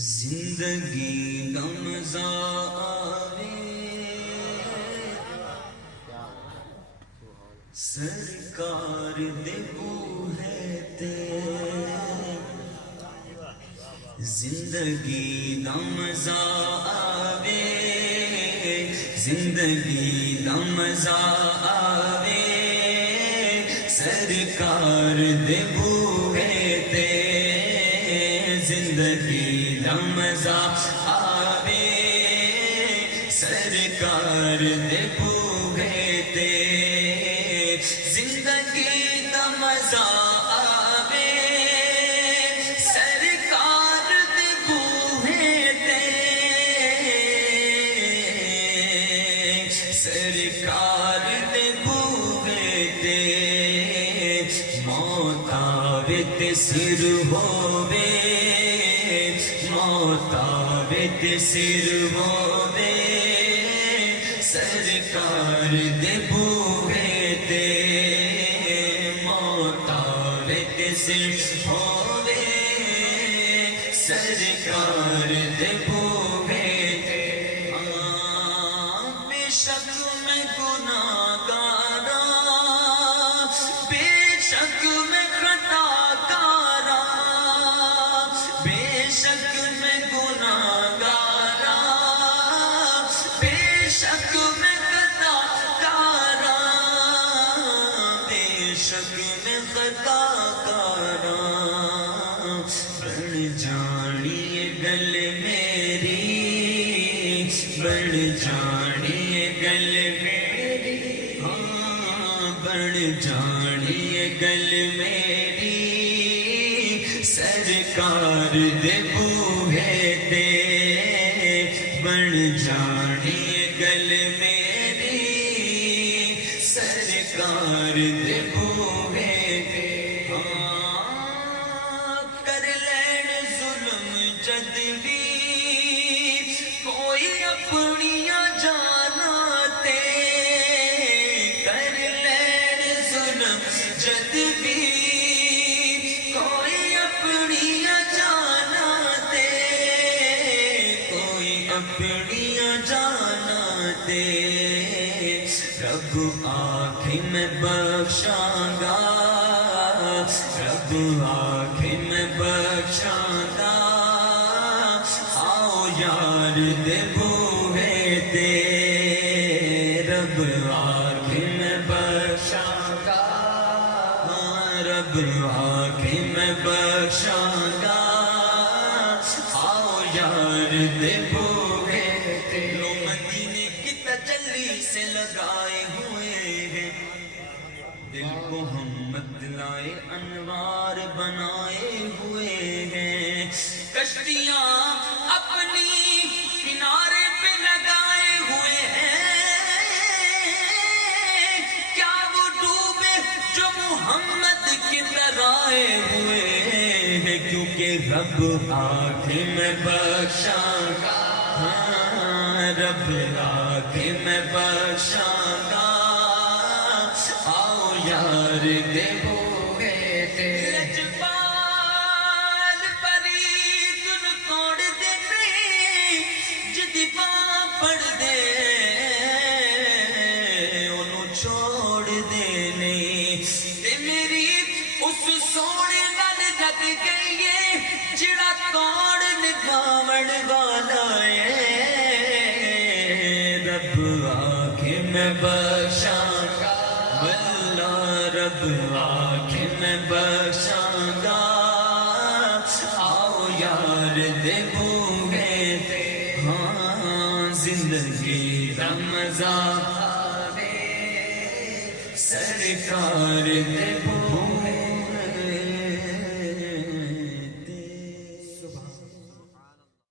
زندگی دا مزہ آوے سرکار دے بوہے تے زندگی دا مزہ آوے زندگی دا مزہ آوے سرکار دے بوہے تے زندگی دا مزہ آوے سرکار دے بوہے تے زندگی دا مزہ آوے سرکار دے بوہے تے سرکار دے بوہے تے موت آوے تے سر ہووے موت آوے تے سر ہووے سرکار دے بوہے تے موت آوے تے سر ہووے سرکار دے بوہے تے بے شک میں گناہگاراں بے شک میں خطا کاراں بے شک میں گناہگاراں بے شک میں خطا کاراں بے شک میں خطا کاراں بڑھ جانی گل میری بڑھ جانی گل میری ہاں بڑھ جانی گل میری سرکار دے بوہے تے بڑھ جانی گل میری سرکار دے بوہے تے کر لین ظلم جد بھی کوئی اپنیاں جانا تے کر لین ظلم جد بھی کوئی اپنیاں جانا تے کوئی اپنیاں جانا تے رب آنکھ میں بخشاں گا رب آنکھ میں بخشاں گا آؤ یار دے بوہے تے رب آنکھ میں بخشاں گا رب آنکھ میں بخشاں گا آؤ یار دے بوہے تے لو مدینے کی تجلی سے لگائے ہوئے ہیں دل کو ہم بدلائے انوار بنائے ہوئے ہیں کشتیاں اپنی کنارے پہ لگائے ہوئے ہیں کیا وہ ڈوبے جو محمد کی طرح آئے ہوئے ہیں کیونکہ رب آنکھ میں بخشاں گا رب آنکھ میں بخشاں گا آؤ یار دے بوہے تے لجپال پری تن توڑ دے جدی باں پڑ دے انہوں چھوڑ دے نہیں تے میری اس سونے نال جگ گئی جڑا توڑ نبھاوڑ والا ہے رب آنکھ میں بخشاں گا واللہ رب آنکھ میں بخشاں گا آؤ یار دے بوہے تے ہاں زندگی دا مزہ آوے سرکار دے بوہے